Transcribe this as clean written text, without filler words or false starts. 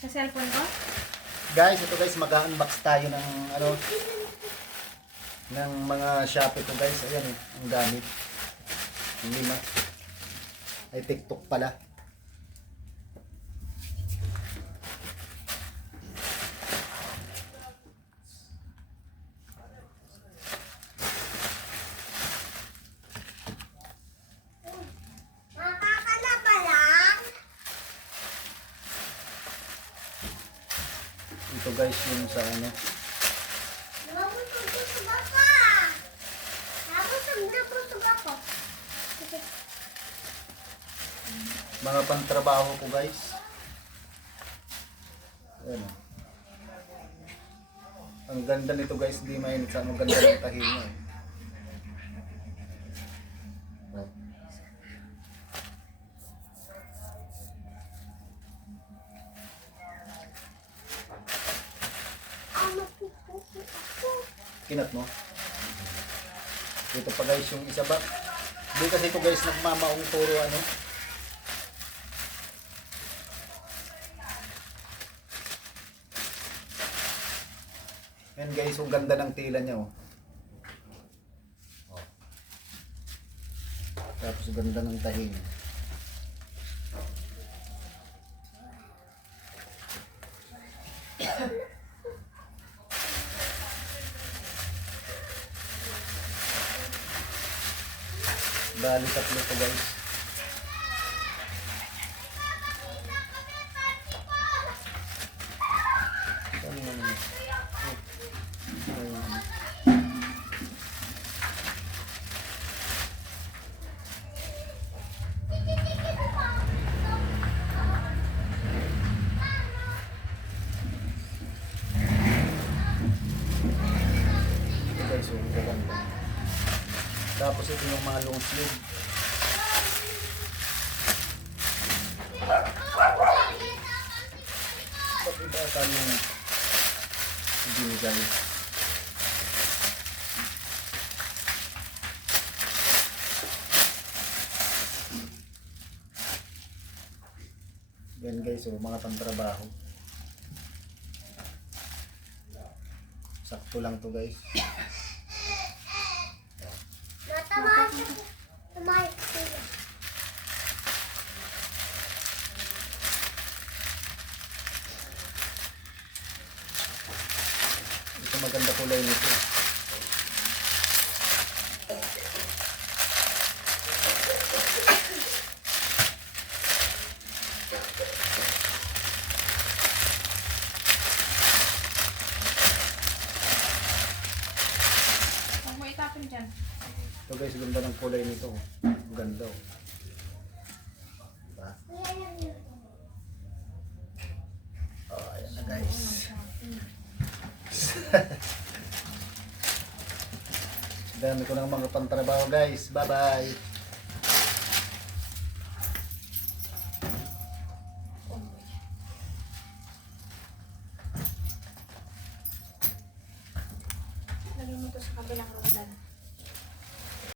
Sa cellphone ko? Guys, ito guys, mag-unbox tayo ng ano ng mga Shopee ko guys. Ayan eh, ang gamit. Ang lima. Ay TikTok pala. Ito guys yung sa ano. Mga pantrabaho ko guys. Ayan. Ang ganda nito guys, di mainit sa ang ganda ng tahi niya. Kinat mo? Ito pa guys yung isa ba? Di kasi ito guys nagmamaong puro ano. Yan guys, yung ganda ng tela niya oh. Oh. Tapos ganda ng tahi niya. Bali tatlo to guys. Ano naman? Ito guys, yung ganda. Tapos ito yung mga long sleeve. Ba't iba ata yung binigay? Yan guys, oh, mga pangtrabaho. Sakto lang to guys. Ito maganda kulay nito. Huwag mo itapon dyan. Ito guys, ganda ng kulay nito. Ang ganda oh. Diba? Oh, ayan na guys. Dami ko ng mga pantrabaho guys. Bye bye. Lagyan mo ito sa kabilang room.